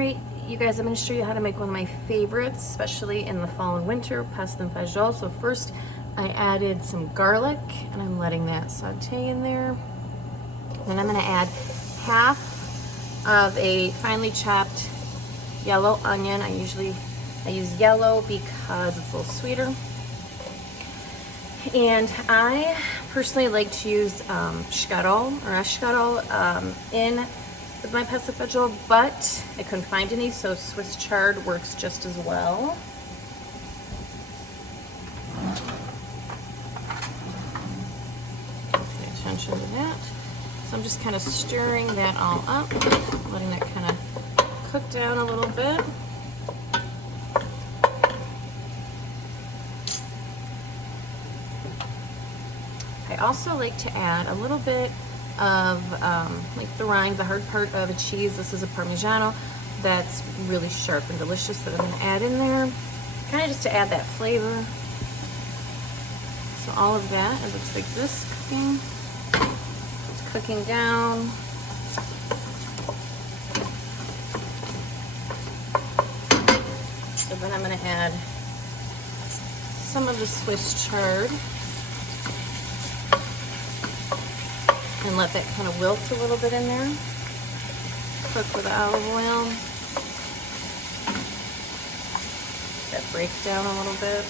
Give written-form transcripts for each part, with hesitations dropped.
Alright, you guys, I'm going to show you how to make one of my favorites, especially in the fall and winter, pasta and fagioli. So first, I added some garlic, and I'm letting that saute in there. Then I'm going to add half of a finely chopped yellow onion. I use yellow because it's a little sweeter. And I personally like to use scharol or escharol in with my pasta fagioli, but I couldn't find any, so Swiss chard works just as well. Pay attention to that. So I'm just kind of stirring that all up, letting that kind of cook down a little bit. I also like to add a little bit of like the rind, the hard part of a cheese. This is a Parmigiano that's really sharp and delicious that I'm going to add in there, kind of just to add that flavor. So all of that, it looks like this cooking. It's cooking down. So then I'm going to add some of the Swiss chard and let that kind of wilt a little bit in there. Cook with olive oil. That break down a little bit.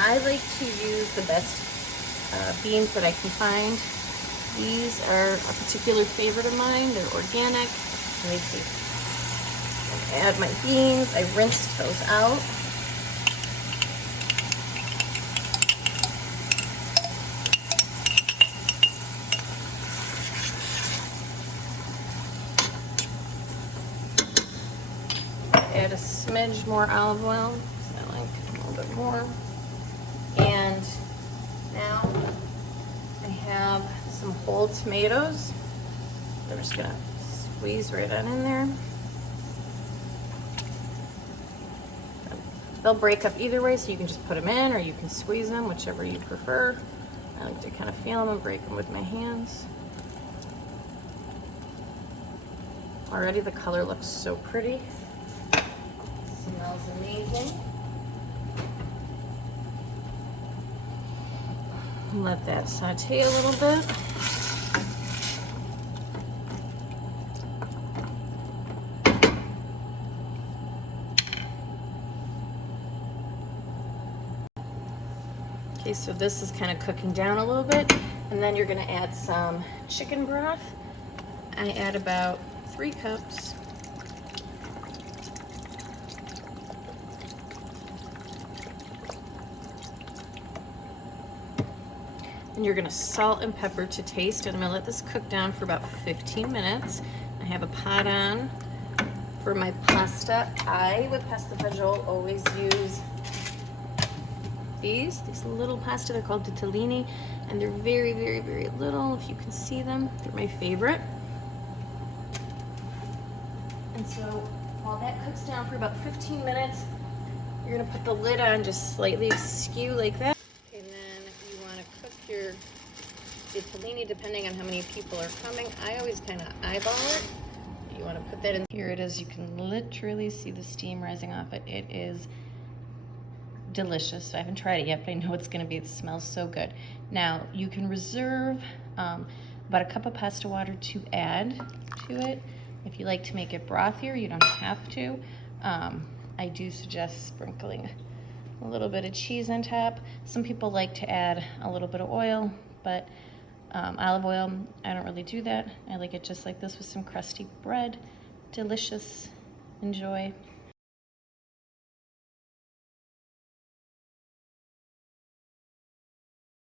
I like to use the best beans that I can find. These are a particular favorite of mine. They're organic. I like to add my beans. I rinsed those out. Add a smidge more olive oil, so I like a little bit more. And now I have some whole tomatoes. I'm just gonna squeeze right on in there. They'll break up either way, so you can just put them in or you can squeeze them, whichever you prefer. I like to kind of feel them and break them with my hands. Already the color looks so pretty. Smells amazing. Let that saute a little bit. Okay, so this is kind of cooking down a little bit, and then you're going to add some chicken broth. I add about 3 cups. And you're gonna salt and pepper to taste, and I'm gonna let this cook down for about 15 minutes. I have a pot on for my pasta. I, with pasta fagioli, always use these little pasta. They're called tortellini, and they're very, very, very little. If you can see them, they're my favorite. And so while that cooks down for about 15 minutes, you're gonna put the lid on just slightly askew like that. Your tortellini, depending on how many people are coming. I always kind of eyeball it. You want to put that in. Here it is. You can literally see the steam rising off it. It is delicious. I haven't tried it yet, but I know it's going to be. It smells so good. Now, you can reserve about a cup of pasta water to add to it. If you like to make it brothier, you don't have to. I do suggest sprinkling a little bit of cheese on top. Some people like to add a little bit of oil, but olive oil, I don't really do that. I like it just like this with some crusty bread. Delicious. Enjoy.